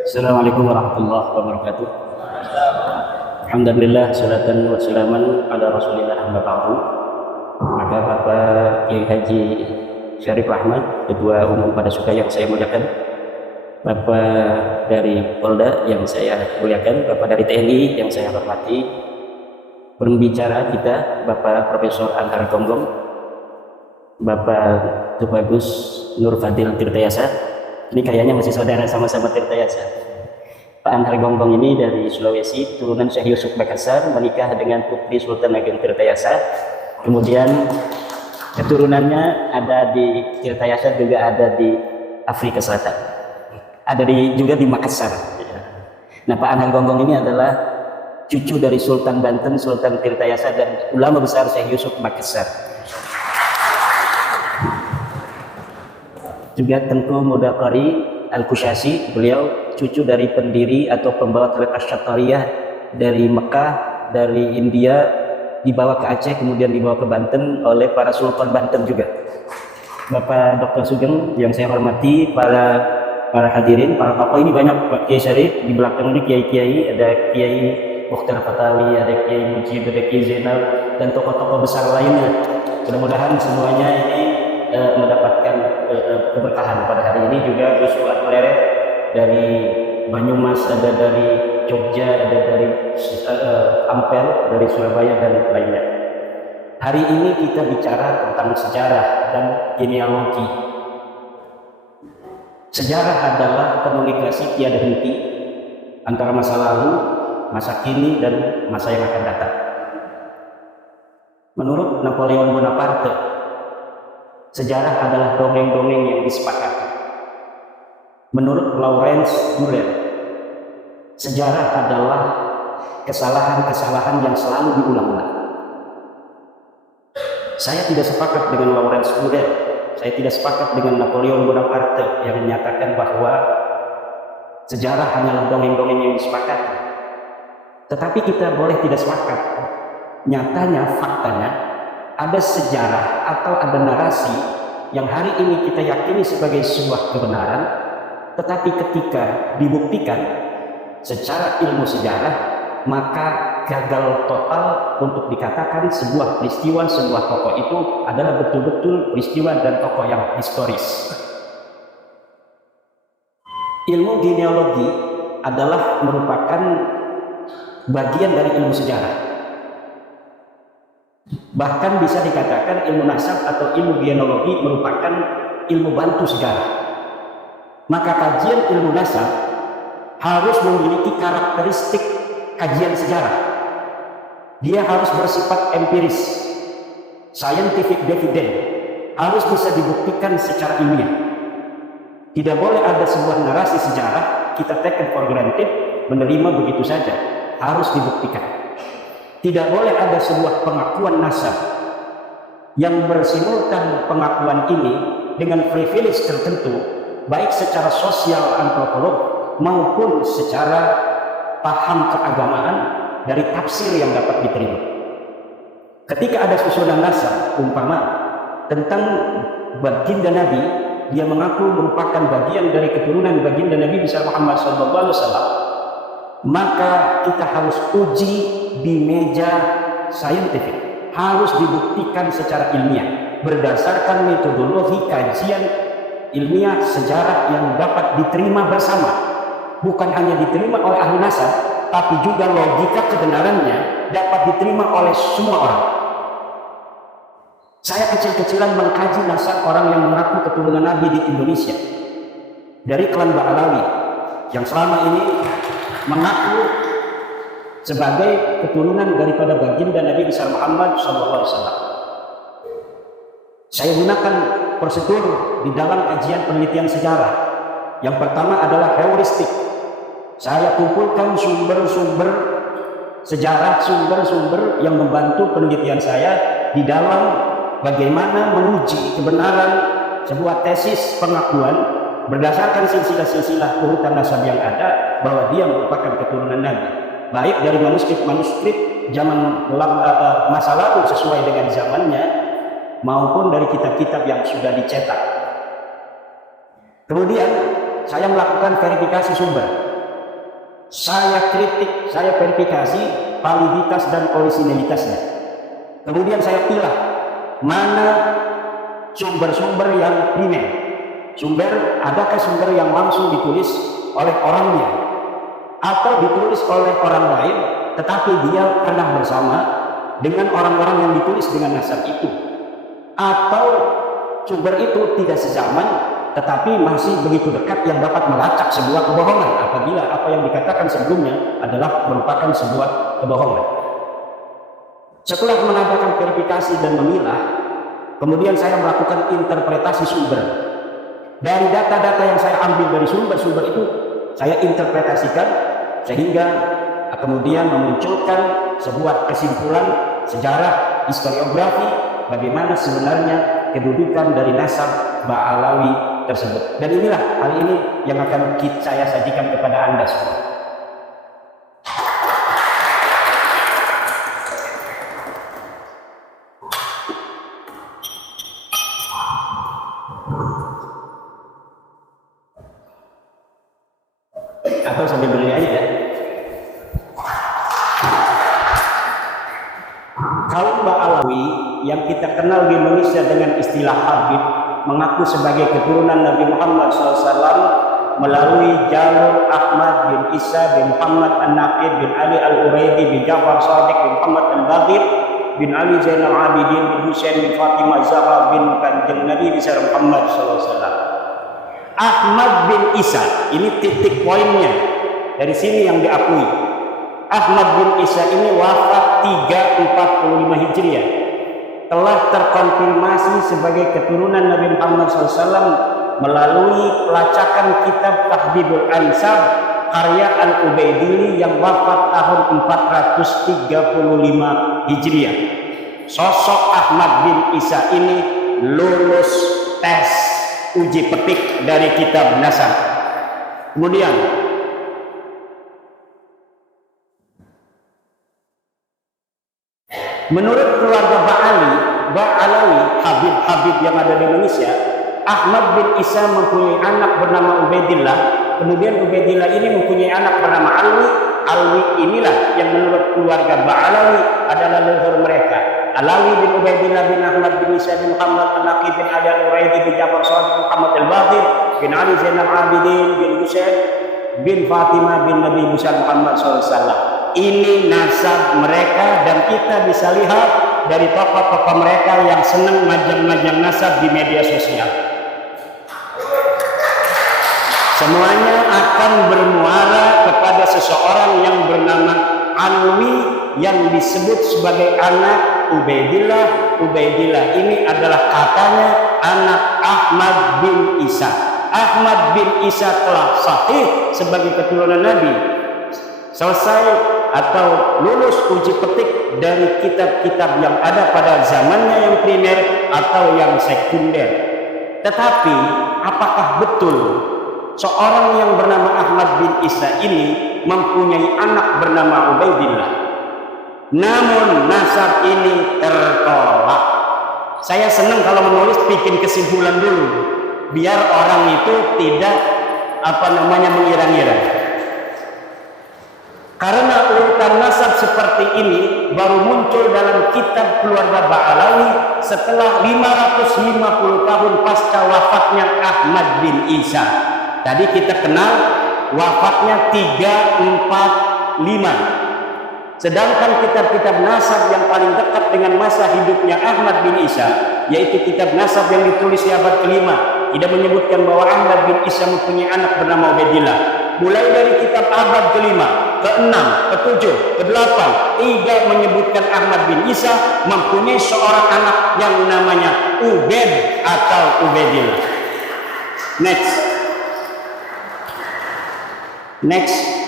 Assalamualaikum warahmatullahi wabarakatuh. Alhamdulillah, salatan wa salaman ala rasulillah amma ba'du. Maka Bapak Kiai Haji Syarif Ahmad, Ketua Umum Pada Suka yang saya muliakan, Bapak dari Polda yang saya muliakan, Bapak dari TNI yang saya hormati, pembicara kita Bapak Profesor Anhar Gonggong, Bapak Tubagus Nur Fadil Tirtayasa. Ini kayaknya masih saudara sama-sama Tirtayasa. Pak Anhar Gonggong ini dari Sulawesi, turunan Syekh Yusuf Makassar, menikah dengan Putri Sultan Ageng Tirtayasa. Kemudian keturunannya ada di Tirtayasa, juga ada di Afrika Selatan, ada juga di Makassar. Nah, Pak Anhar Gonggong ini adalah cucu dari Sultan Banten, Sultan Tirtayasa, dan ulama besar Syekh Yusuf Makassar. Juga Tengku Mudaqari Al-Kusyasi, beliau cucu dari pendiri atau pembawa tarekat Syatariyah dari Mekah, dari India, dibawa ke Aceh, kemudian dibawa ke Banten oleh para Sultan Banten juga. Bapak Dr. Sugeng yang saya hormati, para hadirin, para tokoh ini banyak, Pak Kiai Syarif, di belakang ini kiai-kiai, ada Kiai Mukhtar Fatawi, ada Kiai Mujib, ada Kiai Zainal, dan tokoh-tokoh besar lainnya. Mudah-mudahan semuanya ini mendapatkan keberkahan pada hari ini. Juga Gus Fuad Pleret dari Banyumas, ada dari Jogja, ada dari Ampel, dari Surabaya, dan lainnya. Hari ini kita bicara tentang sejarah dan genealogi. Sejarah adalah komunikasi tiada henti antara masa lalu, masa kini, dan masa yang akan datang. Menurut Napoleon Bonaparte, sejarah adalah dongeng-dongeng yang disepakati. Menurut Lawrence Durrell, sejarah adalah kesalahan-kesalahan yang selalu diulang-ulang. Saya tidak sepakat dengan Lawrence Durrell, saya tidak sepakat dengan Napoleon Bonaparte yang menyatakan bahwa sejarah hanyalah dongeng-dongeng yang disepakati. Tetapi kita boleh tidak sepakat. Nyatanya, faktanya, ada sejarah atau ada narasi yang hari ini kita yakini sebagai sebuah kebenaran, tetapi ketika dibuktikan secara ilmu sejarah, maka gagal total untuk dikatakan sebuah peristiwa, sebuah tokoh itu adalah betul-betul peristiwa dan tokoh yang historis. Ilmu genealogi adalah merupakan bagian dari ilmu sejarah. Bahkan bisa dikatakan ilmu nasab atau ilmu genealogi merupakan ilmu bantu sejarah. Maka kajian ilmu nasab harus memiliki karakteristik kajian sejarah. Dia harus bersifat empiris, scientific dividend, harus bisa dibuktikan secara ilmiah. Tidak boleh ada sebuah narasi sejarah kita take for granted, menerima begitu saja, harus dibuktikan. Tidak boleh ada sebuah pengakuan nasab yang bersimultan pengakuan ini dengan privilege tertentu, baik secara sosial antropolog maupun secara paham keagamaan dari tafsir yang dapat diterima. Ketika ada susunan nasab umpama tentang baginda Nabi, dia mengaku merupakan bagian dari keturunan baginda Nabi besar Muhammad SAW, maka kita harus uji di meja saintifik, harus dibuktikan secara ilmiah berdasarkan metodologi kajian ilmiah sejarah yang dapat diterima bersama, bukan hanya diterima oleh ahli nasab, tapi juga logika kebenarannya dapat diterima oleh semua orang. Saya kecil-kecilan mengkaji nasab orang yang mengaku keturunan Nabi di Indonesia dari klan Ba'alawi yang selama ini mengaku sebagai keturunan daripada baginda Nabi besar Muhammad SAW. Saya gunakan prosedur di dalam kajian penelitian sejarah. Yang pertama adalah heuristik. Saya kumpulkan sumber-sumber sejarah, sumber-sumber yang membantu penelitian saya di dalam bagaimana menguji kebenaran sebuah tesis pengakuan berdasarkan silsilah-silsilah urutan nasab yang ada bahwa dia merupakan keturunan Nabi, baik dari manuskrip-manuskrip zaman masa lalu sesuai dengan zamannya maupun dari kitab-kitab yang sudah dicetak. Kemudian saya melakukan verifikasi sumber. saya kritik, saya verifikasi validitas dan orisinalitasnya. Kemudian saya pilih mana sumber-sumber yang primer. Adakah sumber yang langsung ditulis oleh orangnya atau ditulis oleh orang lain tetapi dia pernah bersama dengan orang-orang yang ditulis dengan nasab itu, atau sumber itu tidak sezaman tetapi masih begitu dekat yang dapat melacak sebuah kebohongan apabila apa yang dikatakan sebelumnya adalah merupakan sebuah kebohongan. Setelah mengadakan verifikasi dan memilah, kemudian saya melakukan interpretasi sumber. Dari data-data yang saya ambil dari sumber-sumber itu, saya interpretasikan sehingga kemudian memunculkan sebuah kesimpulan sejarah historiografi bagaimana sebenarnya kedudukan dari nasab Ba'alawi tersebut. Dan inilah hal ini yang akan saya sajikan kepada Anda semua. Atau sambil berdiri aja ya. Kaum Ba'alawi yang kita kenal di Indonesia dengan istilah Habib mengaku sebagai keturunan Nabi Muhammad SAW melalui jalur Ahmad bin Isa bin Muhammad An-Naqid bin Ali Al-Uraidi bin Ja'far Shadiq bin Muhammad Al-Baqir bin Ali Zainal Abidin bin Husain bin Fatimah Zahra bin Kanjeng Nabi besar Muhammad SAW. Ahmad bin Isa, ini titik poinnya, dari sini yang diakui. Ahmad bin Isa ini wafat 345 Hijriah, telah terkonfirmasi sebagai keturunan Nabi Muhammad SAW melalui pelacakan kitab Tahdhibul Ansab karya Al-Ubaidili yang wafat tahun 435 Hijriah. Sosok Ahmad bin Isa ini lulus tes uji petik dari kitab nasab. Kemudian menurut keluarga Ba'alawi, Habib yang ada di Indonesia, Ahmad bin Isa mempunyai anak bernama Ubaidillah. Kemudian Ubaidillah ini mempunyai anak bernama Alwi. Alwi inilah yang menurut keluarga Ba'alawi adalah leluhur mereka. Alawi bin Ubaidillah bin Ahmad bin Isa bin Muhammad An-Naqid bin Ali Al-Uraidi bin Ja'far Shadiq bin Muhammad Al-Baqir bin Ali Zainal Abidin bin Husain bin Fatimah bin Nabi besar Muhammad SAW. Ini nasab mereka dan kita bisa lihat dari tokoh-tokoh mereka yang senang majang-majang nasab di media sosial. Semuanya akan bermuara kepada seseorang yang bernama Alwi yang disebut sebagai anak Ubaidillah. Ubaidillah ini adalah katanya anak Ahmad bin Isa. Ahmad bin Isa telah sahih sebagai keturunan Nabi, selesai atau lulus uji petik dari kitab-kitab yang ada pada zamannya yang primer atau yang sekunder. Tetapi apakah betul seorang yang bernama Ahmad bin Isa ini mempunyai anak bernama Ubaidillah? Namun nasab ini tertolak. Saya senang kalau menulis bikin kesimpulan dulu, biar orang itu tidak mengira-ngira. Karena urutan nasab seperti ini baru muncul dalam kitab keluarga Ba'alawi setelah 550 tahun pasca wafatnya Ahmad bin Isa. Tadi kita kenal wafatnya 345. Sedangkan kitab-kitab nasab yang paling dekat dengan masa hidupnya Ahmad bin Isa, yaitu kitab nasab yang ditulis di abad ke-5, tidak menyebutkan bahwa Ahmad bin Isa mempunyai anak bernama Ubaidillah. Mulai dari kitab abad ke-5, ke-6, ke-7, ke-8 tidak menyebutkan Ahmad bin Isa mempunyai seorang anak yang namanya Ubaid atau Ubaidillah. Next.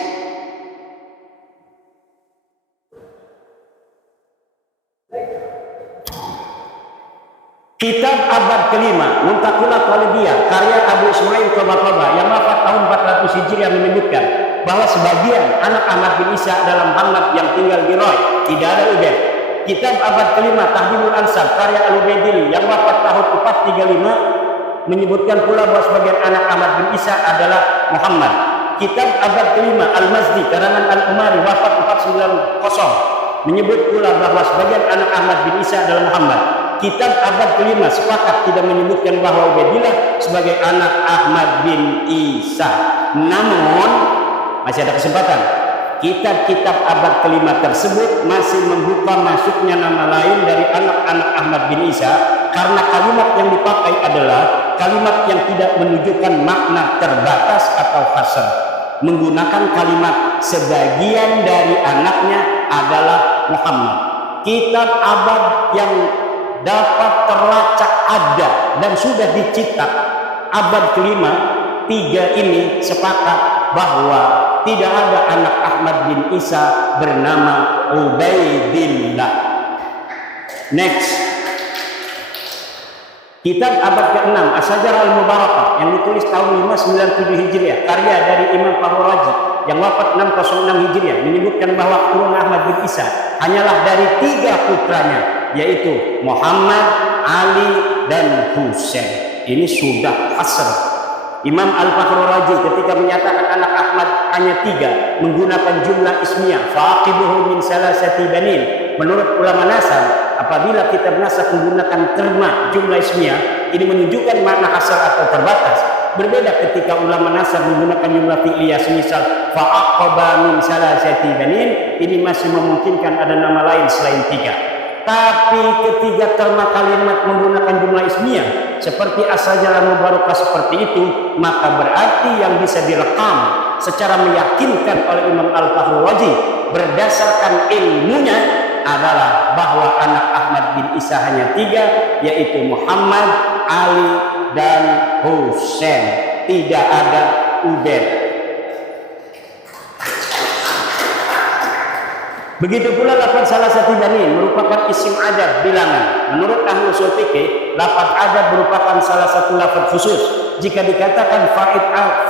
Kitab abad ke-5 Muntaqilat Walidiyah karya Abu Ismail Tabatabai yang wafat tahun 400 Hijriah menyebutkan bahwa sebagian anak Ahmad bin Isa dalam Muhammad yang tinggal di Roy tidak ada Ubaid. Kitab abad ke-5 Tahdhibul Ansab karya Al-Ubaidili yang wafat tahun 435 menyebutkan pula bahwa sebagian anak Ahmad bin Isa adalah Muhammad. Kitab abad kelima Al-Mazdi karangan Al-Umari wafat 490 menyebut pula bahwa sebagian anak Ahmad bin Isa adalah Muhammad. Kitab abad kelima sepakat tidak menyebutkan bahwa Ubaidillah sebagai anak Ahmad bin Isa. Namun masih ada kesempatan. Kitab-kitab abad kelima tersebut masih membuka masuknya nama lain dari anak-anak Ahmad bin Isa karena kalimat yang dipakai adalah kalimat yang tidak menunjukkan makna terbatas atau hasr. Menggunakan kalimat sebagian dari anaknya adalah Muhammad. Kitab abad yang dapat terlacak ada dan sudah dicetak abad kelima, 3 ini sepakat bahwa tidak ada anak Ahmad bin Isa bernama Ubaidillah. Next, kitab abad ke-6 As-Sajarah Al-Mubarakah yang ditulis tahun 597 Hijriah karya dari Imam Fakhrul Razi yang wafat 606 Hijriah menyebutkan bahwa keturunan Ahmad bin Isa hanyalah dari 3 putranya, yaitu Muhammad, Ali, dan Husain. Ini sudah hasr. Imam Al-Fakhrul Razi ketika menyatakan anak Ahmad hanya 3 menggunakan jumlah ismiyah faqibuhu min salasati banin. Menurut ulama nasab, apabila kitab nasab menggunakan terma jumlah ismiyah, ini menunjukkan makna hasr atau terbatas. Berbeda ketika ulama nasab menggunakan jumlah fi'liyah semisal fa'aqaba min salasati banin, ini masih memungkinkan ada nama lain selain 3. Tapi ketika terma kalimat menggunakan jumlah ismiyah seperti As-Sajarah Al-Mubarakah seperti itu, maka berarti yang bisa direkam secara meyakinkan oleh Imam Al-Fakhrul Razi berdasarkan ilmunya adalah bahwa anak Ahmad bin Isa hanya 3, yaitu Muhammad, Ali, dan Husain. Tidak ada Ubaid. Begitu pula lafaz salah satu banin merupakan isim adad bilangan. Menurut ahli ushul fikih, lafaz adad merupakan salah satu lafaz khusus. Jika dikatakan fa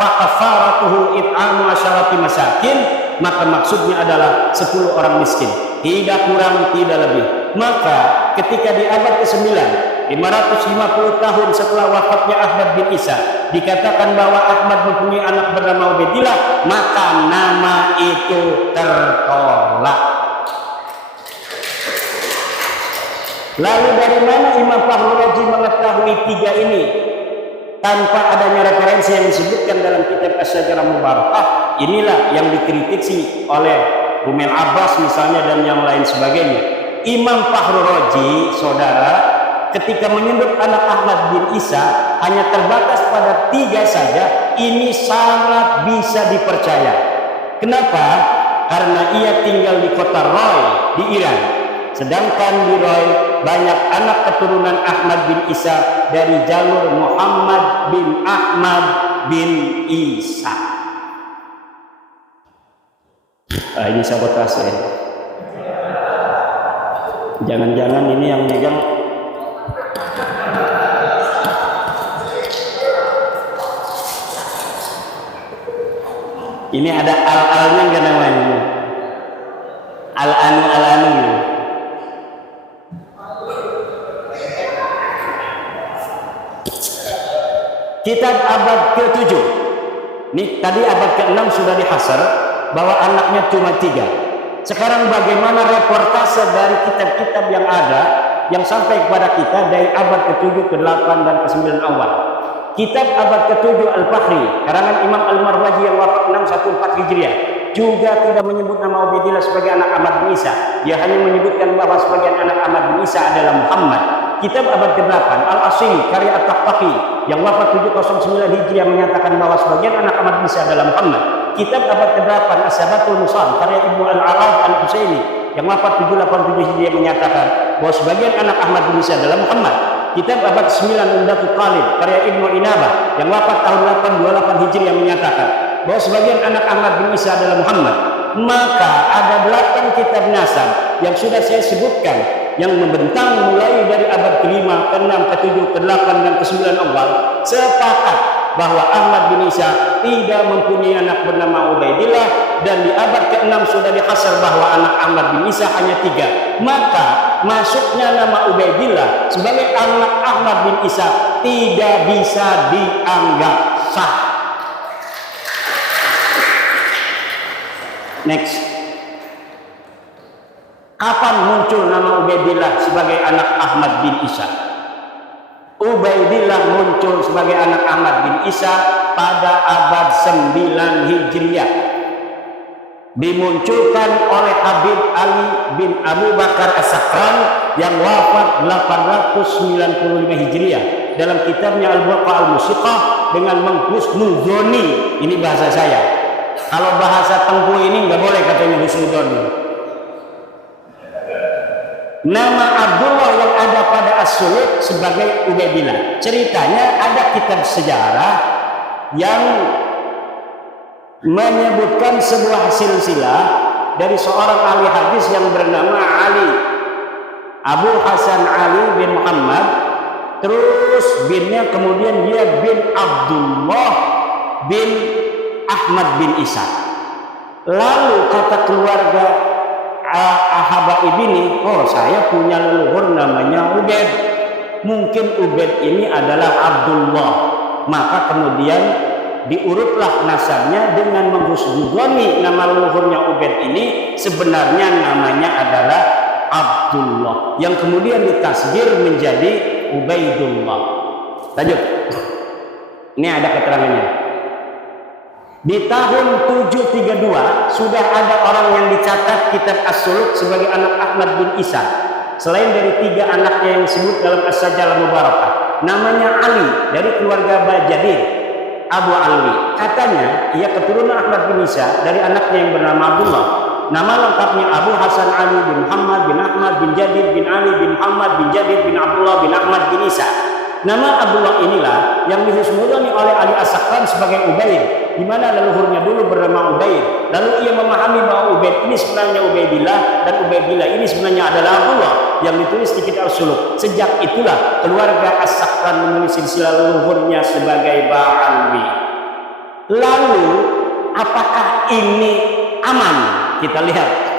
kafaratuhu it'amu asyarati masakin, maka maksudnya adalah 10 orang miskin, tidak kurang tidak lebih. Maka ketika di abad ke-9, 550 tahun setelah wafatnya Ahmad bin Isa, dikatakan bahwa Ahmad mempunyai anak bernama Ubaidillah, maka nama itu tertolak. Lalu dari mana Imam Fakhrul Razi mengetahui 3 ini tanpa adanya referensi yang disebutkan dalam kitab As-Sajarah Mubarakah? Inilah yang dikritisi oleh Rumel Abbas misalnya dan yang lain sebagainya. Imam Fakhrul Razi, saudara, ketika menyebut anak Ahmad bin Isa hanya terbatas pada 3 saja, ini sangat bisa dipercaya. Kenapa? Karena ia tinggal di kota Roy di Iran. Sedangkan di Roy banyak anak keturunan Ahmad bin Isa dari jalur Muhammad bin Ahmad bin Isa. Ini sabotase. Jangan-jangan ini yang megang ini ada al-alnya enggak namanya? Al-anu. Kitab abad ke-7. Nih, tadi abad ke-6 sudah dihasar bahwa anaknya cuma 3. Sekarang bagaimana reportase dari kitab-kitab yang ada yang sampai kepada kita dari abad ke-7, ke-8 dan ke-9 awal. Kitab abad ke-7 Al-Fakhri karangan Imam Al-Marwazi yang wafat 614 Hijriah juga tidak menyebut nama Ubaidillah sebagai anak Ahmad bin Isa. Dia hanya menyebutkan bahwa sebagian anak Ahmad bin Isa adalah Muhammad. Kitab abad ke-8 Al-Asili karya At-Taqtaqi yang wafat 709 Hijriah menyatakan bahwa sebagian anak Ahmad bin Isa adalah Muhammad. Kitab abad ke-8 As-Sabatul Musal karya Ibnu Al-Arad Al-Husaini yang wafat 787 Hijriah menyatakan bahwa sebagian anak Ahmad bin Isa adalah Muhammad. Kitab abad 9 Umdatul Talib karya Ibnu Inabah yang wafat tahun 828 Hijriah menyatakan bahwa sebagian anak Ahmad bin Isa adalah Muhammad. Maka ada 8 kitab nasab yang sudah saya sebutkan yang membentang mulai dari abad ke-5, ke-6, ke-7, ke-8 dan ke-9 awal sepakat bahwa Ahmad bin Isa tidak mempunyai anak bernama Ubaidillah, dan di abad ke-6 sudah dihasar bahwa anak Ahmad bin Isa hanya 3. Maka masuknya nama Ubaidillah sebagai anak Ahmad bin Isa tidak bisa dianggap sah. Next. Kapan muncul nama Ubaidillah sebagai anak Ahmad bin Isa? Ubaidillah muncul sebagai anak Ahmad bin Isa pada abad 9 Hijriah. Dimunculkan oleh Habib Ali bin Abu Bakar As-Sakran yang wafat 895 Hijriah dalam kitabnya Al-Burqa Al-Musiqah dengan menghusnuzoni. Ini bahasa saya. Kalau bahasa Tengku ini nggak boleh katanya husnuzoni. Nama Abdullah yang ada pada As-Suluk sebagai Ubaidillah. Ceritanya ada kitab sejarah yang menyebutkan sebuah silsilah dari seorang ahli hadis yang bernama Ali, Abu Hasan Ali bin Muhammad, terus binnya kemudian dia bin Abdullah bin Ahmad bin Isa. Lalu kata keluarga Habaib ini, oh saya punya leluhur namanya Ubaid, mungkin Ubaid ini adalah Abdullah. Maka kemudian diurutlah nasabnya dengan menghusnuzoni nama leluhurnya Ubaid ini sebenarnya namanya adalah Abdullah, yang kemudian ditasghir menjadi Ubaidullah. Lanjut. Ini ada keterangannya. Di tahun 732 sudah ada orang yang dicatat kitab As-Suluk sebagai anak Ahmad bin Isa. Selain dari 3 anaknya yang disebut dalam As-Sajalah Mubarakah, namanya Ali dari keluarga Bajadir Abu Alwi. Katanya ia keturunan Ahmad bin Isa dari anaknya yang bernama Abdullah. Nama lengkapnya Abu Hasan Ali bin Muhammad bin Ahmad bin Jadid bin Ali bin Muhammad bin Jadid bin Abdullah bin Ahmad bin Isa. Nama Abdullah inilah yang dihusnuzoni oleh Ali As-Sakran sebagai Ubaid, di mana leluhurnya dulu bernama Ubaid. Lalu ia memahami bahwa Ubaid ini sebenarnya Ubaidillah dan Ubaidillah ini sebenarnya adalah Abdullah yang ditulis di kitab As-Suluk. Sejak itulah keluarga As-Sakran menulis silsilah leluhurnya sebagai Ba'alwi. Lalu apakah ini aman? Kita lihat.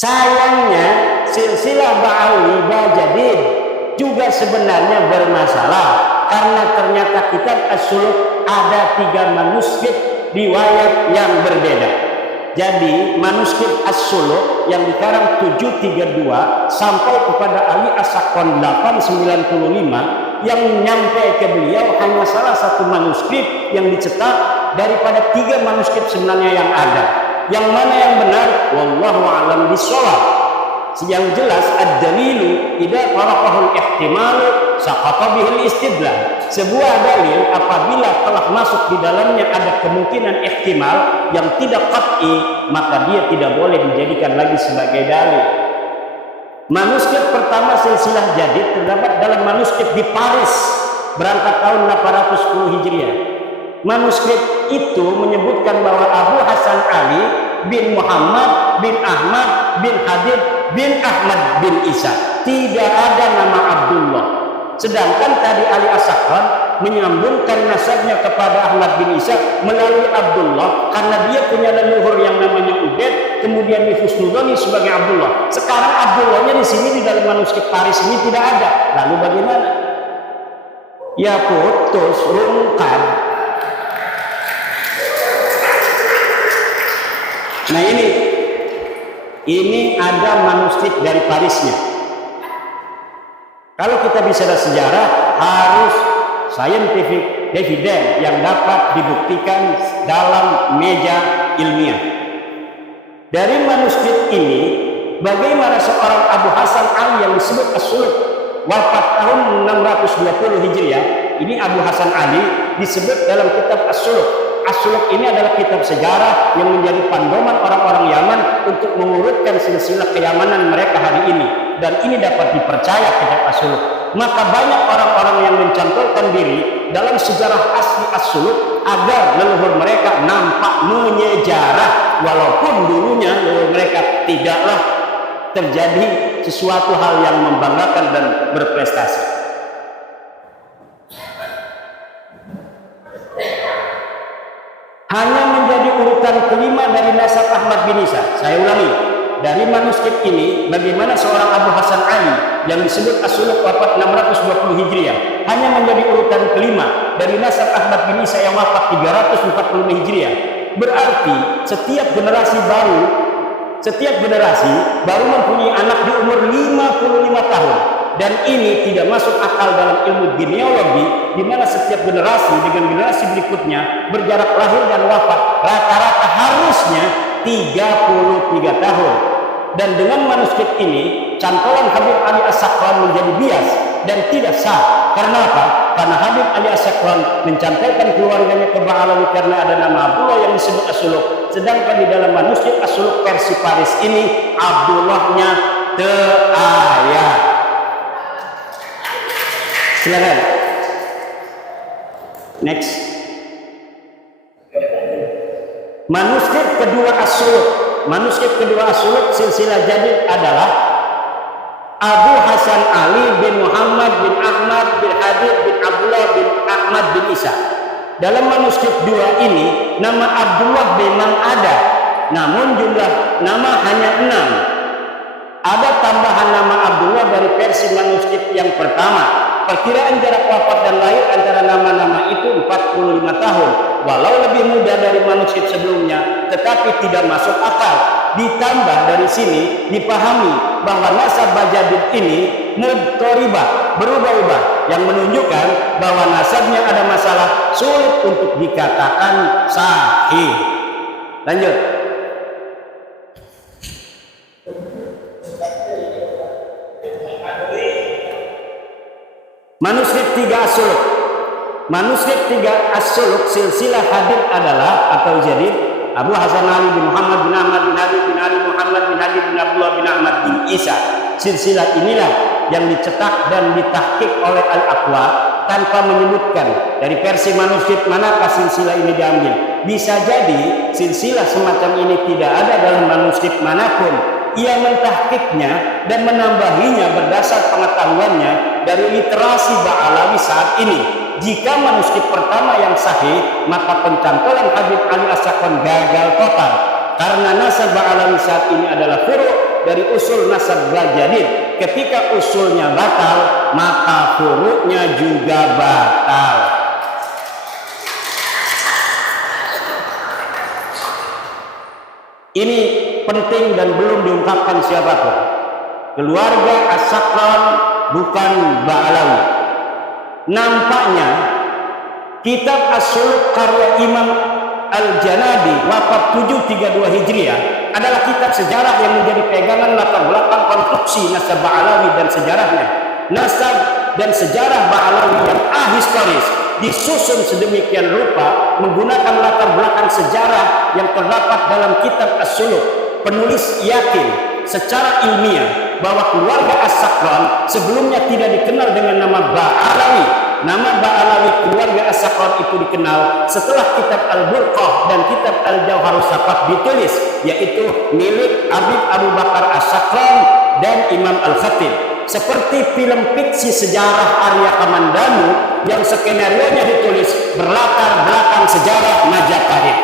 Sayangnya silsilah Ba'alwi Bajadid juga sebenarnya bermasalah karena ternyata kitab As-Suluk ada 3 manuskrip riwayat yang berbeda. Jadi manuskrip As-Suluk yang dikarang 732 sampai kepada Ali As-Sakran 895 yang nyampe ke beliau hanya salah satu manuskrip yang dicetak daripada 3 manuskrip sebenarnya yang ada. Yang mana yang benar? Wallahu a'lam bishawab. Yang jelas ad-dalilu idza faraqahul ihtimalu saqata bihil istidlal. Sebuah dalil apabila telah masuk di dalamnya ada kemungkinan ihtimal yang tidak qat'i, maka dia tidak boleh dijadikan lagi sebagai dalil. Manuskrip pertama silsilah Jadid terdapat dalam manuskrip di Paris berangkat tahun 810 Hijriah. Manuskrip itu menyebutkan bahwa Abu Hasan Ali bin Muhammad bin Ahmad bin Hadid bin Ahmad bin Isa, tidak ada nama Abdullah. Sedangkan tadi Ali As-Sakran menyambungkan nasabnya kepada Ahmad bin Isa melalui Abdullah karena dia punya leluhur yang namanya Ubaid, kemudian dihusnuzoni sebagai Abdullah. Sekarang Abdullahnya di sini di dalam manuskrip Paris ini tidak ada. Lalu bagaimana? Ya putus rungkan. Nah ini ada manuskrip dari Parisnya. Kalau kita bicara sejarah harus scientific evidence yang dapat dibuktikan dalam meja ilmiah. Dari manuskrip ini, bagaimana seorang Abu Hasan Ali yang disebut As-Suluk wafat tahun 620 Hijriah, ini Abu Hasan Ali disebut dalam kitab As-Suluk. As-Suluk ini adalah kitab sejarah yang menjadi pandoman orang-orang Yaman untuk mengurutkan silsilah keyamanan mereka hari ini, dan ini dapat dipercaya kitab As-Suluk. Maka banyak orang-orang yang mencantolkan diri dalam sejarah asli As-Suluk agar leluhur mereka nampak menyejarah, walaupun dulunya leluhur mereka tidaklah terjadi sesuatu hal yang membanggakan dan berprestasi. Hanya menjadi urutan kelima dari nasab Ahmad bin Isa. Saya ulangi, dari manuskrip ini bagaimana seorang Abu Hasan Ali yang disebut As-Suluk wafat 620 Hijriah hanya menjadi urutan kelima dari nasab Ahmad bin Isa yang wafat 345 Hijriah. Berarti setiap generasi baru mempunyai anak di umur 55 tahun. Dan ini tidak masuk akal dalam ilmu genealogi, di mana setiap generasi dengan generasi berikutnya berjarak lahir dan wafat rata-rata harusnya 33 tahun. Dan dengan manuskrip ini, cantolan Habib Ali As-Sakran menjadi bias dan tidak sah. Karena apa? Karena Habib Ali As-Sakran mencantelkan keluarganya ke Ba'alawi karena ada nama Abdullah yang disebut As-Suluk. Sedangkan di dalam manuskrip As-Suluk versi Paris ini, Abdullahnya teayat. Silakan. Next. Manuskrip kedua As-Suluk silsilah jadid adalah Abu Hasan Ali bin Muhammad bin Ahmad bin Habib bin Abdullah bin Ahmad bin Isa. Dalam manuskrip dua ini nama Abdullah memang ada, namun jumlah nama hanya 6. Ada tambahan nama Abdullah dari versi manuskrip yang pertama. Perkiraan jarak wafat dan lahir antara nama-nama itu 45 tahun, walau lebih muda dari manuskrip sebelumnya, tetapi tidak masuk akal. Ditambah dari sini dipahami bahwa nasab Bajadid ini mudhoribah, berubah-ubah, yang menunjukkan bahwa nasabnya ada masalah, sulit untuk dikatakan sahih. Lanjut. Manuskrip 3 As-Suluk. Manuskrip 3 As-Suluk silsilah hadith adalah atau jadid Abu Hasan Ali bin Muhammad bin Ahmad bin Habib bin Ali Muhammad bin Habib bin Abdullah bin Ahmad bin Isa. Silsilah inilah yang dicetak dan ditahqiq oleh Al-Aqwa tanpa menyebutkan dari versi manuskrip manakah silsilah ini diambil. Bisa jadi silsilah semacam ini tidak ada dalam manuskrip manapun. Ia mentahqiqnya dan menambahinya berdasar pengetahuannya dari literasi Ba'alawi saat ini. Jika manuskrip pertama yang sahih, maka pencantolan Habib Ali As-Sakran gagal total. Karena nasab Ba'alawi saat ini adalah furu' dari usul nasab Bajadid. Ketika usulnya batal, maka furu'nya juga batal. Ini penting dan belum diungkapkan siapapun. Keluarga As-Sakran bukan Ba'alawi. Nampaknya kitab As-Suluk karya Imam Al-Janadi wafat 732 Hijriah adalah kitab sejarah yang menjadi pegangan latar belakang konstruksi nasab Ba'alawi dan sejarahnya. Nasab dan sejarah Ba'alawi yang ahistoris disusun sedemikian rupa menggunakan latar belakang sejarah yang terdapat dalam kitab As-Suluk. Penulis yakin secara ilmiah bahwa keluarga As-Sakran sebelumnya tidak dikenal dengan nama Ba'alawi. Nama Ba'alawi keluarga As-Sakran itu dikenal setelah kitab Al-Burqah dan kitab Al-Jauharus Saqaf ditulis, yaitu milik Habib Abu Bakar As-Sakran dan Imam Al-Khatib. Seperti film fiksi sejarah Arya Kamandanu yang skenarionya ditulis berlatar belakang sejarah Majapahit.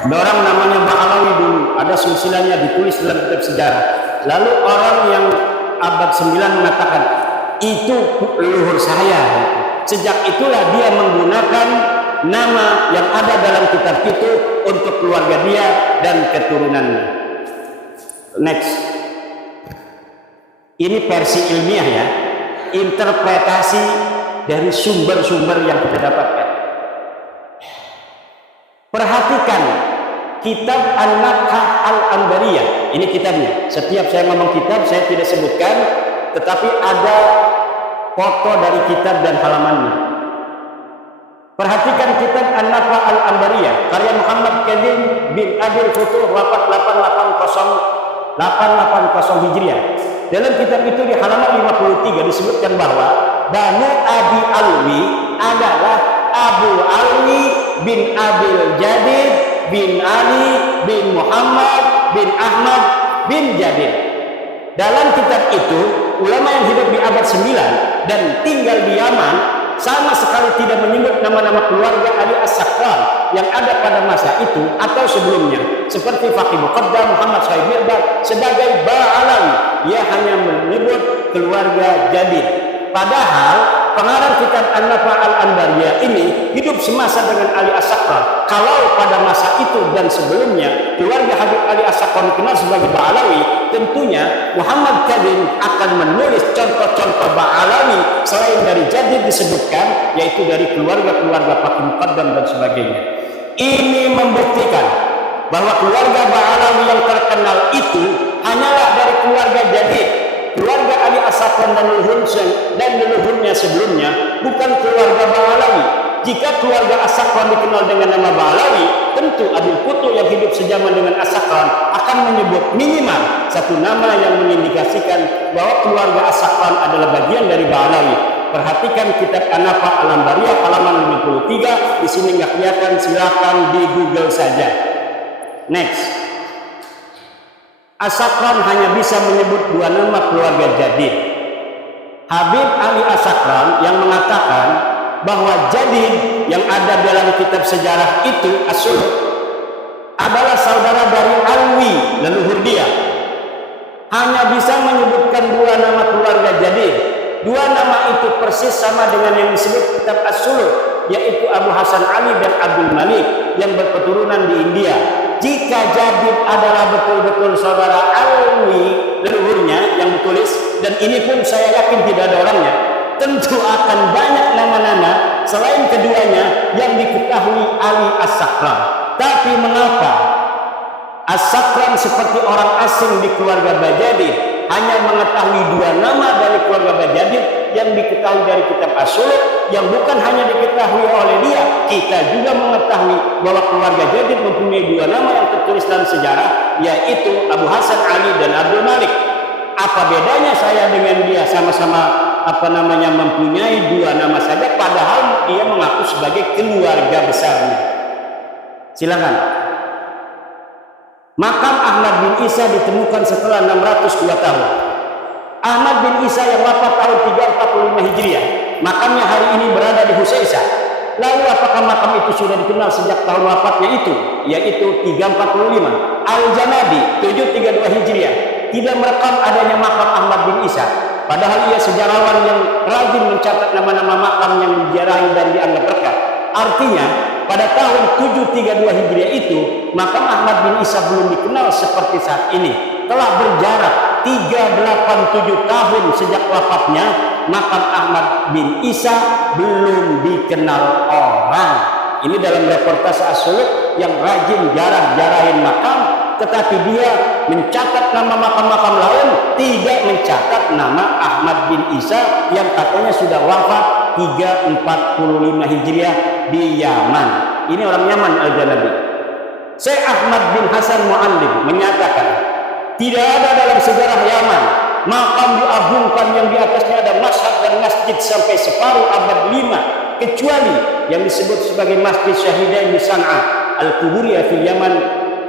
Ada orang namanya Ba'alawi dulu, ada silsilahnya ditulis dalam kitab sejarah. Lalu orang yang abad 9 mengatakan, itu leluhur saya. Sejak itulah dia menggunakan nama yang ada dalam kitab itu untuk keluarga dia dan keturunannya. Next. Ini versi ilmiah ya, interpretasi dari sumber-sumber yang kita dapatkan. Perhatikan kitab An-Nabhah Al-Anbariyah. Ini kitabnya. Setiap saya ngomong kitab saya tidak sebutkan, tetapi ada foto dari kitab dan halamannya. Perhatikan kitab An-Nabhah Al-Anbariyah karya Muhammad Kadzim bin Abil Futuh wafat 880 Hijriah. Dalam kitab itu di halaman 53 disebutkan bahwa Banu Abi Alwi adalah Abu Alwi bin Abil Jadid bin Ali bin Muhammad bin Ahmad bin Jadid. Dalam kitab itu, ulama yang hidup di abad 9 dan tinggal di Yaman sama sekali tidak menyebut nama-nama keluarga Ali As-Sakran yang ada pada masa itu atau sebelumnya, seperti Faqih Muqaddam Muhammad Syahid Mirdad sebagai Ba'alawi. Ia hanya menyebut keluarga Jadid. Padahal pengarang kitab An-Nabhah Al-Anbariyah ini hidup semasa dengan Ali As-Sakran. Kalau pada masa itu dan sebelumnya keluarga Habib Ali As-Sakran dikenal sebagai Ba'alawi, tentunya Muhammad Kadhim akan menulis contoh-contoh Ba'alawi selain dari Jadid disebutkan, yaitu dari keluarga-keluarga Pak Muqaddam dan sebagainya. Ini membuktikan bahwa keluarga Ba'alawi yang terkenal itu hanyalah dari keluarga Jadid, keluarga Ali As-Sakran dan leluhurnya sebelumnya, bukan keluarga Ba'alawi. Jika keluarga As-Sakran dikenal dengan nama Ba'alawi, tentu Abul Qutu yang hidup sejaman dengan As-Sakran akan menyebut minimal satu nama yang mengindikasikan bahwa keluarga As-Sakran adalah bagian dari Ba'alawi. Perhatikan kitab An-Nafa Al-Ambariyah halaman 53. Di sini nggak kelihatan, silakan di Google saja. Next, As-Sakran hanya bisa menyebut dua nama keluarga Jadid. Habib Ali As-Sakran yang mengatakan bahwa Jadid yang ada dalam kitab sejarah itu As-Sulh adalah saudara dari Alwi, leluhur dia, hanya bisa menyebutkan dua nama keluarga Jadid. Dua nama itu persis sama dengan yang disebut kitab As-Sulh, yaitu Abu Hasan Ali dan Abdul Malik yang berketurunan di India. Jika Jadid adalah betul-betul saudara Alwi, leluhurnya yang ditulis, dan ini pun saya yakin tidak ada orangnya, tentu akan banyak nama-nama selain keduanya yang diketahui Ali As-Sakran. Tapi mengapa As-Sakran seperti orang asing di keluarga Bajadid hanya mengetahui dua nama dari keluarga Bajadid yang diketahui dari kitab As-Sulh, yang bukan hanya diketahui oleh dia, kita juga mengetahui bahwa keluarga Jadid mempunyai dua nama yang tertulis dalam sejarah, yaitu Abu Hasan Ali dan Abdul Malik. Apa bedanya saya dengan dia? Sama-sama mempunyai dua nama saja, padahal dia mengaku sebagai keluarga besarnya. Silakan. Makam Ahmad bin Isa ditemukan setelah 602 tahun. Ahmad bin Isa yang wafat tahun 345 Hijriah, makamnya hari ini berada di Husaisah. Lalu apakah makam itu sudah dikenal sejak tahun wafatnya itu, yaitu 345? Al-Janadi 732 Hijriah tidak merekam adanya makam Ahmad bin Isa, padahal ia sejarawan yang rajin mencatat nama-nama makam yang diziarahi dan dianggap berkah. Artinya pada tahun 732 Hijriah itu makam Ahmad bin Isa belum dikenal seperti saat ini. Telah berjarak 387 tahun sejak wafatnya, makam Ahmad bin Isa belum dikenal orang. Ini dalam reportase As-Sulh yang rajin jarah-jarahin makam, tetapi dia mencatat nama makam-makam lain, tidak mencatat nama Ahmad bin Isa yang katanya sudah wafat 345 Hijriah di Yaman. Ini orang Yaman, Al-Jalabi. Syekh Ahmad bin Hasan Mu'allim menyatakan, tidak ada dalam sejarah Yaman makam diagungkan yang di atasnya ada mashhad dan masjid sampai separuh abad 5, kecuali yang disebut sebagai Masjid Syahidain di San'a, Al-Quburiyah fil Yaman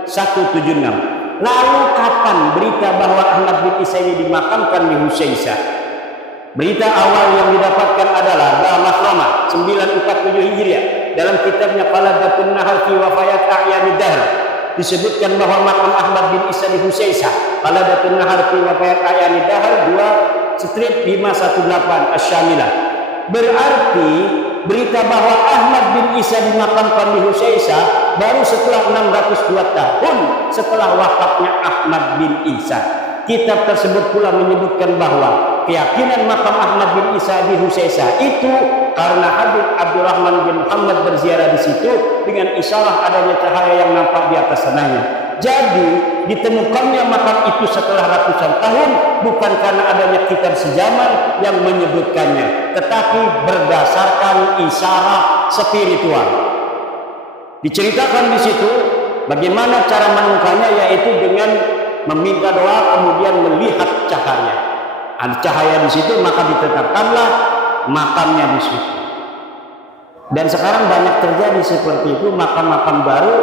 176. Lalu kapan berita bahwa Ahmad bin Isa ini dimakamkan di Husaisah? Berita awal yang didapatkan adalah Mahramah 947 Hijriah. Dalam kitabnya Qaladatun Nahar fi Wafayat A'yanid Dahr disebutkan bahwa makam Ahmad bin Isa di Husaisah. Qaladatun Nahar fi Wafayat A'yanid Dahr 2/518 Asy-Syamilah. Berarti berita bahwa Ahmad bin Isa dimakamkan di Husaisah baru setelah 602 tahun setelah wafatnya Ahmad bin Isa. Kitab tersebut pula menyebutkan bahwa keyakinan makam Ahmad bin Isa di Husaisah itu karena Habib Abdurrahman bin Muhammad berziarah di situ dengan isyarah adanya cahaya yang nampak di atas tanahnya. Jadi ditemukannya makam itu setelah ratusan tahun bukan karena adanya kitab sejaman yang menyebutkannya, tetapi berdasarkan isyarah spiritual. Diceritakan di situ bagaimana cara menemukannya, yaitu dengan meminta doa kemudian melihat cahaya. Ada cahaya di situ maka ditetapkanlah makamnya di situ. Dan sekarang banyak terjadi seperti itu, makam-makam baru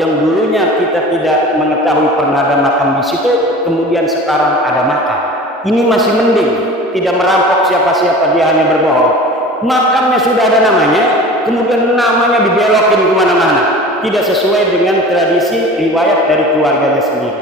yang dulunya kita tidak mengetahui pernah ada makam di situ, kemudian sekarang ada makam. Ini masih mending, tidak merampok siapa-siapa, dia hanya berbohong. Makamnya sudah ada namanya, kemudian namanya dibelokin kemana-mana, tidak sesuai dengan tradisi riwayat dari keluarganya sendiri.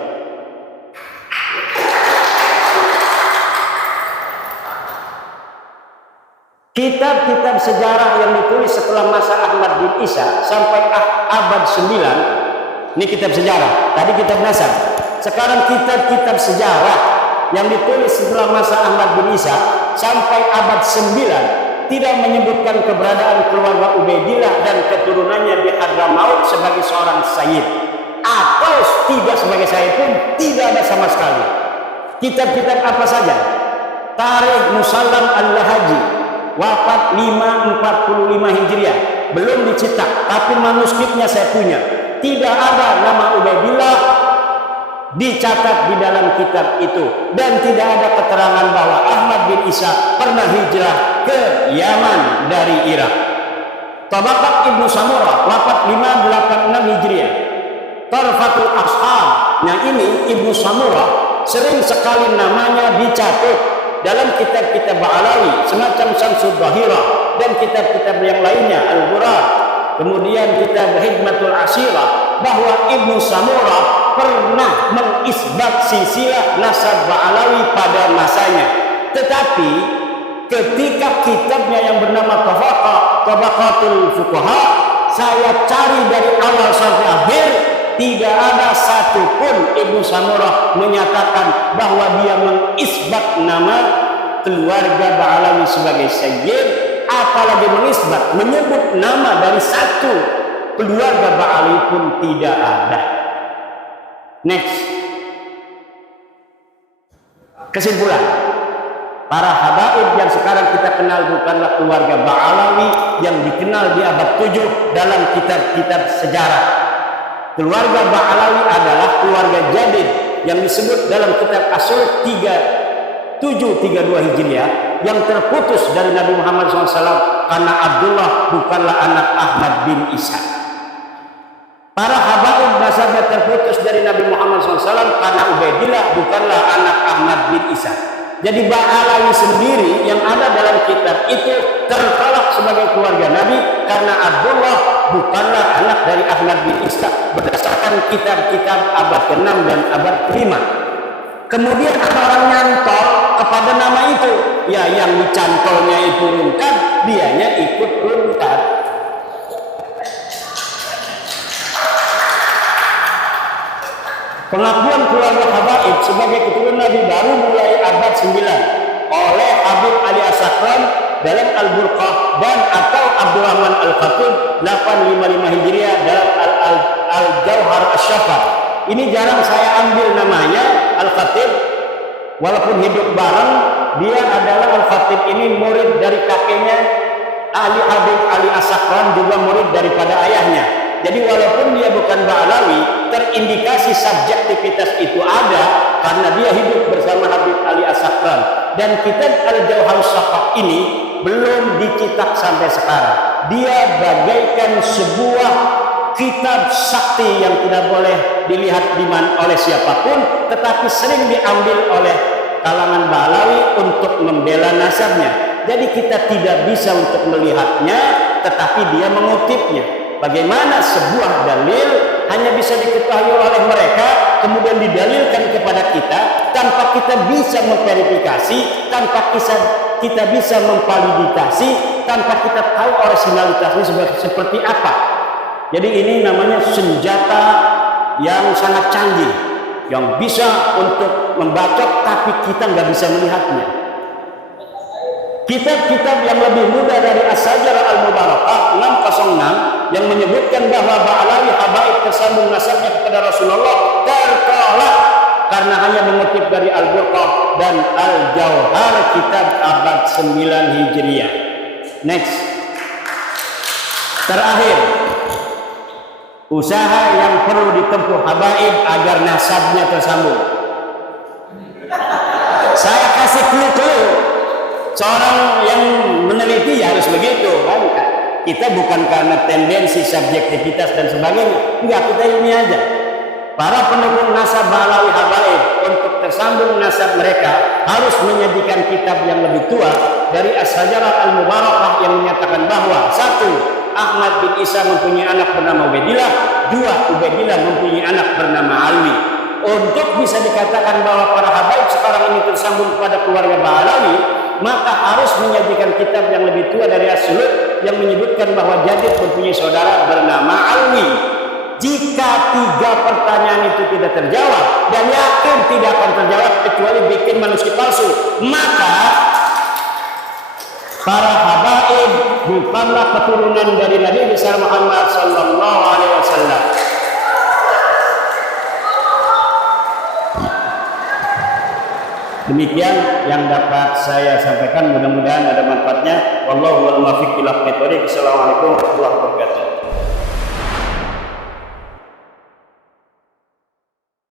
Kitab-kitab sejarah yang ditulis setelah masa Ahmad bin Isa sampai abad 9, ini kitab sejarah, tadi kitab nasab. Sekarang kitab-kitab sejarah yang ditulis setelah masa Ahmad bin Isa sampai abad 9 tidak menyebutkan keberadaan keluarga Ubaidillah dan keturunannya di Hadramaut sebagai seorang sayyid, atau tidak sebagai sayyid pun tidak ada sama sekali. Kitab-kitab apa saja? Tarikh Musallam Al-Lahaji, wafat 545 Hijriah, belum dicetak, tapi manuskripnya saya punya. Tidak ada nama Ubaidillah dicatat di dalam kitab itu, dan tidak ada keterangan bahwa Ahmad bin Isa pernah hijrah ke Yaman dari Irak. Tabaqat Ibnu Samurah, wafat 586 Hijriah. Tarfatul Ashab, yang ini Ibnu Samurah sering sekali namanya dicatat dalam kitab-kitab Ba'alawi semacam Syamsul Dhahirah dan kitab-kitab yang lainnya, Al-Ghurab, kemudian kitab Hikmatul Ashirah, bahwa Ibnu Samurah pernah mengisbat silsilah nasab Ba'alawi pada masanya. Tetapi ketika kitabnya yang bernama Tabaqatul Fuqaha saya cari dari awal sampai akhir, tidak ada satupun Ibnu Samurah menyatakan bahwa dia mengisbat nama keluarga Ba'alawi sebagai sayyid, apalagi mengisbat menyebut nama dari satu keluarga Ba'alawi pun tidak ada. Next, kesimpulan, para habaib yang sekarang kita kenal bukanlah keluarga Ba'alawi yang dikenal di abad 7 dalam kitab-kitab sejarah. Keluarga Ba'alawi adalah keluarga Jadid yang disebut dalam kitab As-Sulh 732 Hijriah yang terputus dari Nabi Muhammad SAW karena Abdullah bukanlah anak Ahmad bin Isa. Para habaib nasabnya terputus dari Nabi Muhammad SAW karena Ubaidillah bukanlah anak Ahmad bin Isa. Jadi Ba'alawi sendiri yang ada dalam kitab itu tertolak sebagai keluarga Nabi karena Abdullah bukanlah anak dari Ahmad bin Isa berdasarkan kitab-kitab abad ke-6 dan abad ke-5. Kemudian ada orang nyantol kepada nama itu, ya yang dicantolnya itu rungkat, dianya ikut rungkat. Pengakuan keluarga habaib sebagai keturunan Nabi baru mulai abad 9 oleh Habib Ali As-Sakran dalam Al-Burqah dan atau Abdurrahman Al-Khatib 855 Hijriah dalam Al-Jauhar Asy-Syafa. Ini jarang saya ambil namanya Al-Khatib, walaupun hidup bareng. Dia adalah Al-Khatib ini murid dari kakeknya Habib Ali As-Sakran, juga murid daripada ayahnya. Jadi walaupun dia bukan Ba'alawi, terindikasi subjektivitas itu ada karena dia hidup bersama Habib Ali As-Sakran. Dan kitab Al-Jauhar Asy-Syafa ini belum dicetak sampai sekarang. Dia bagaikan sebuah kitab sakti yang tidak boleh dilihat oleh siapapun, tetapi sering diambil oleh kalangan Ba'alawi untuk membela nasabnya. Jadi kita tidak bisa untuk melihatnya, tetapi dia mengutipnya. Bagaimana sebuah dalil hanya bisa diketahui oleh mereka, kemudian didalilkan kepada kita tanpa kita bisa memverifikasi, tanpa kita bisa memvalidasi, tanpa kita tahu originalitasnya seperti apa. Jadi ini namanya senjata yang sangat canggih, yang bisa untuk membacok tapi kita nggak bisa melihatnya. Kitab-kitab yang lebih muda dari As-Sajarah Al-Mubarakah 606 yang menyebutkan bahwa Ba'alawi habaib tersambung nasabnya kepada Rasulullah tertolak karena hanya mengutip dari Al-Burqah dan Al-Jauhar kitab abad 9 Hijriah. Next. Terakhir, usaha yang perlu ditempuh habaib agar nasabnya tersambung. Saya kasih clue-clue. Seorang yang meneliti ya harus begitu kan. Kita bukan karena tendensi subjektivitas dan sebagainya, enggak, kita ini aja. Para pendukung nasab Ba'alawi habaib untuk tersambung nasab mereka harus menyajikan kitab yang lebih tua dari As-Sajarah Al-Mubarakah yang menyatakan bahwa 1. Ahmad bin Isa mempunyai anak bernama Ubaidillah, 2. Ubaidillah mempunyai anak bernama Alwi. Untuk bisa dikatakan bahwa para habaib sekarang ini tersambung kepada keluarga Ba'alawi, maka harus menyajikan kitab yang lebih tua dari As-Suluk yang menyebutkan bahwa Jadid mempunyai saudara bernama Alwi. Jika 3 pertanyaan itu tidak terjawab, dan yakin tidak akan terjawab kecuali bikin manuskrip palsu, maka para habaib bukanlah keturunan dari Nabi besar Muhammad sallallahu alaihi wasallam. Demikian yang dapat saya sampaikan, mudah-mudahan ada manfaatnya. Wallahu wal muwaffiq ila aqwamit thoriq. Assalamualaikum warahmatullahi wabarakatuh.